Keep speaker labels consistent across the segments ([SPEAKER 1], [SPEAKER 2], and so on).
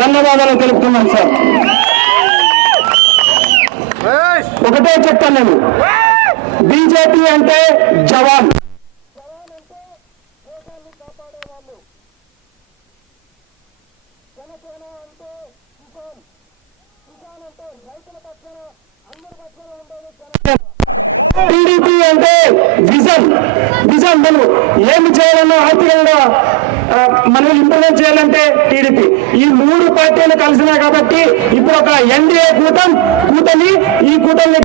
[SPEAKER 1] ధన్యవాదాలు తెలుపుతున్నాను సార్. ఒకటే చెప్తాను నేను. బీజేపీ అంటే జవాన్. టీడీపీ అంటే విజన్. విజన్ మనం ఏమి చేయాలన్నా ఆర్థికంగా మనం ఇంప్లిమెంట్ చేయాలంటే టీడీపీ. ఈ మూడు పార్టీలు కలిసినాయి కాబట్టి ఇప్పుడు ఒక ఎన్డీఏ కూటమి కూటమి ఈ కూటమి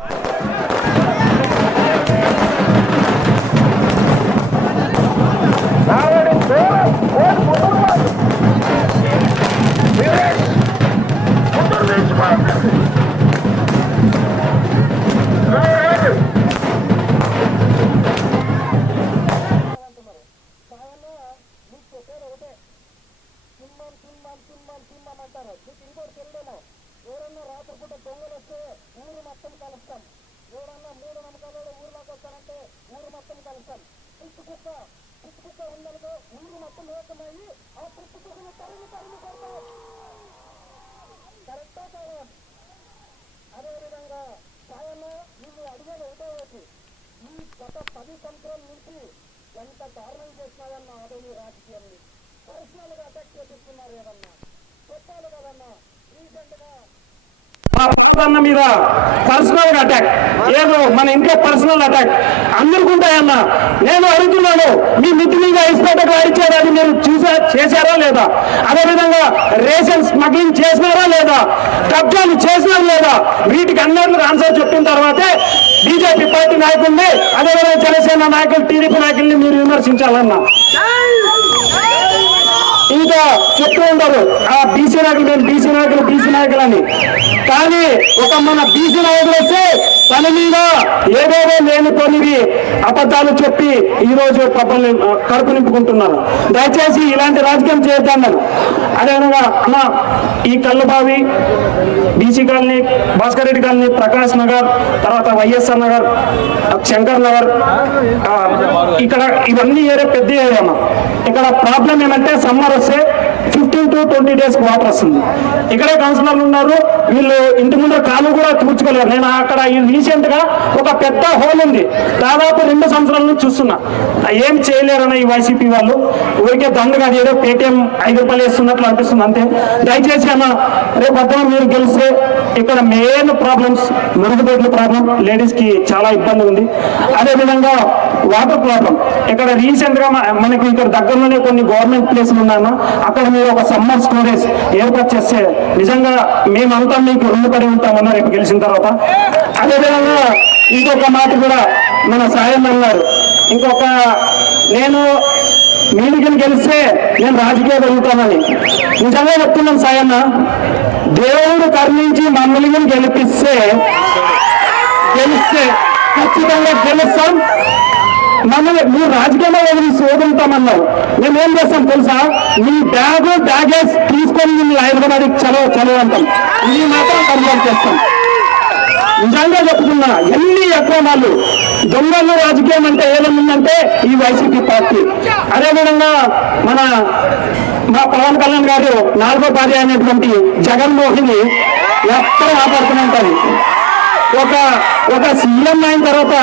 [SPEAKER 1] దారుణం చేసినావన్నా అదే నీ రాజకీయాన్ని పర్సనల్ అటాక్ చేపిస్తున్నారు ఏదన్నా చెప్పాలి కదన్నా? రీసెంట్గా అన్న మీద పర్సనల్ అటాక్ ఏదో మన ఇంట్లో పర్సనల్ అటాక్ అందరికి నేను అడుగుతున్నాను మీ మిద్ది మీద ఇసుపెట్టకు ఇచ్చారు? అది మీరు చూసా చేశారా లేదా? అదేవిధంగా రేషన్ స్మగ్లింగ్ చేసినారా లేదా? కబ్జాలు చేసినారా లేదా? వీటికి అన్నిటికి ఆన్సర్ చెప్పిన తర్వాతే బీజేపీ పార్టీ నాయకుల్ని అదేవిధంగా జనసేన నాయకులు టీడీపీ నాయకుల్ని మీరు విమర్శించాలన్నా. ఇంకా చెప్తూ ఉంటారు. ఆ బీసీ నాయకులు మేము బీసీ నాయకులు బీసీ నాయకులు అని కానీ ఒక మన బీసీ నాయకులు వస్తే తన మీద ఏదేదో లేని కొనివి అబద్ధాలు చెప్పి ఈరోజు రోజు పబ్బల్ని కడుపు నింపుకుంటున్నారు. దయచేసి ఇలాంటి రాజకీయం చేద్దామన్నారు అదేవిధంగా అన్న ఈ Kallabavi BC colony Bhaskar Reddy colony Prakash Nagar తర్వాత వైఎస్ఆర్ నగర్ శంకర్ నగర్ ఇక్కడ ఇవన్నీ ఏరియా పెద్ద ఏరియా అన్న ఇక్కడ ప్రాబ్లం ఏమంటే సమ్మర్ వస్తే fifteen to twenty days water వస్తుంది. ఇక్కడే కౌన్సిలర్లు ఉన్నారు. వీళ్ళు ఇంటి ముందు కాలు కూడా తూర్చుకోలేరు నేను అక్కడ రీసెంట్గా ఒక పెద్ద హోల్ ఉంది. దాదాపు రెండు సంవత్సరాల నుంచి చూస్తున్నా. ఏం చేయలేరన్న ఈ వైసీపీ వాళ్ళు. ఊరికే దండగా ఏదో పేటీఎం ఐదు రూపాయలు వేస్తున్నట్లు అనిపిస్తుంది అంతే. దయచేసి అన్న రేపు అర్థం మీరు గెలిస్తే ఇక్కడ మెయిన్ ప్రాబ్లమ్స్ మురుగుదొడ్ల ప్రాబ్లం లేడీస్కి చాలా ఇబ్బంది ఉంది. అదే విధంగా వాటర్ ప్రాబ్లం. ఇక్కడ రీసెంట్గా మనకి ఇక్కడ దగ్గరలోనే కొన్ని గవర్నమెంట్ ప్లేసులు ఉన్నాయన్న అక్కడ మీరు ఒక సమ్మర్ స్టోరేజ్ ఏర్పాటు చేస్తే నిజంగా మేమంతా మీకు రుణపడి ఉంటామన్న రేపు గెలిచిన తర్వాత. అదేవిధంగా ఇంకొక మాట కూడా మన సాయం అన్నారు ఇంకొక నేను మీదికి గెలిస్తే నేను రాజకీయ వెళ్తానని నిజంగా చెప్తున్నాను సాయన్న దేవుడు కరుణించి మమ్మల్ని గెలిపిస్తే గెలిస్తే ఖచ్చితంగా గెలుస్తాం. మమ్మల్ని మీరు రాజకీయంలో వదిలి వదులుతామన్నారు మేమేం ఏం చేస్తాం తెలుసా? మీ బ్యాగు బ్యాగేజ్ తీసుకొని మిమ్మల్ని హైదరాబాద్కి చదవ చలవ అంటాం. ఇది మాత్రం కంప్లైంట్ చేస్తాం. నిజంగా చెప్తున్నా ఎన్ని అక్రమాలు. దొంగలు రాజకీయం అంటే ఏదైందంటే ఈ వైసీపీ పార్టీ. అదేవిధంగా మన మా పవన్ కళ్యాణ్ గారు నాలుగో భార్య అనేటువంటి జగన్మోహిని ఎక్కడ ఆపడుతూనే ఒక ఒక సీఎం అయిన తర్వాత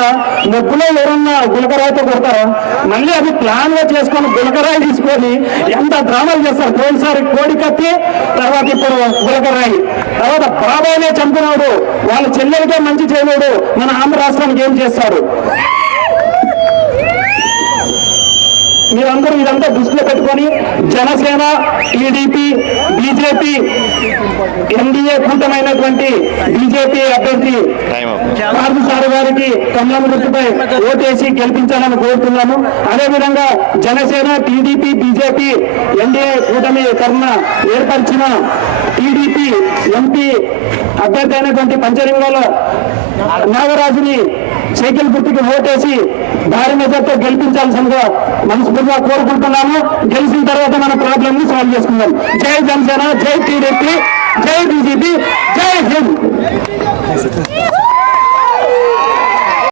[SPEAKER 1] నొప్పులో ఎవరన్నా గులకరాయితో కొడతారా? మళ్ళీ అది ప్లాన్గా చేసుకొని గులకరాయి తీసుకొని ఎంత డ్రామాలు చేస్తారు? పోయినసారి కోడి కత్తి తర్వాత ఇప్పుడు గులకరాయి. తర్వాత బాబాయ్నే చంపినాడు వాళ్ళ చెల్లెలకే మంచి చేయలేడు మన ఆంధ్ర రాష్ట్రానికి ఏం చేస్తాడు మీరందరూ ఇదంతా దృష్టిలో పెట్టుకొని జనసేన టీడీపీ బీజేపీ ఎన్డీఏ కూటమైనటువంటి బీజేపీ అభ్యర్థి పార్థసారి గారికి కమలం గుర్తుపై ఓటేసి గెలిపించాలని కోరుతున్నాను అదేవిధంగా జనసేన టీడీపీ బీజేపీ ఎన్డీఏ కూటమి కర్మ ఏర్పరిచిన టీడీపీ ఎంపీ అభ్యర్థి అయినటువంటి పంచలింగాల నాగరాజుని సైకిల్ గుర్తుకి ఓటేసి భారీ మెజార్తో గెలిపించాల్సిందిగా మనస్ఫూర్తిగా కోరుకుంటున్నాము. గెలిచిన తర్వాత మన ప్రాబ్లమ్ని సాల్వ్ చేసుకుందాం. జై జనసేన జై టీడీపీ జై బీజేపీ జై హింద్.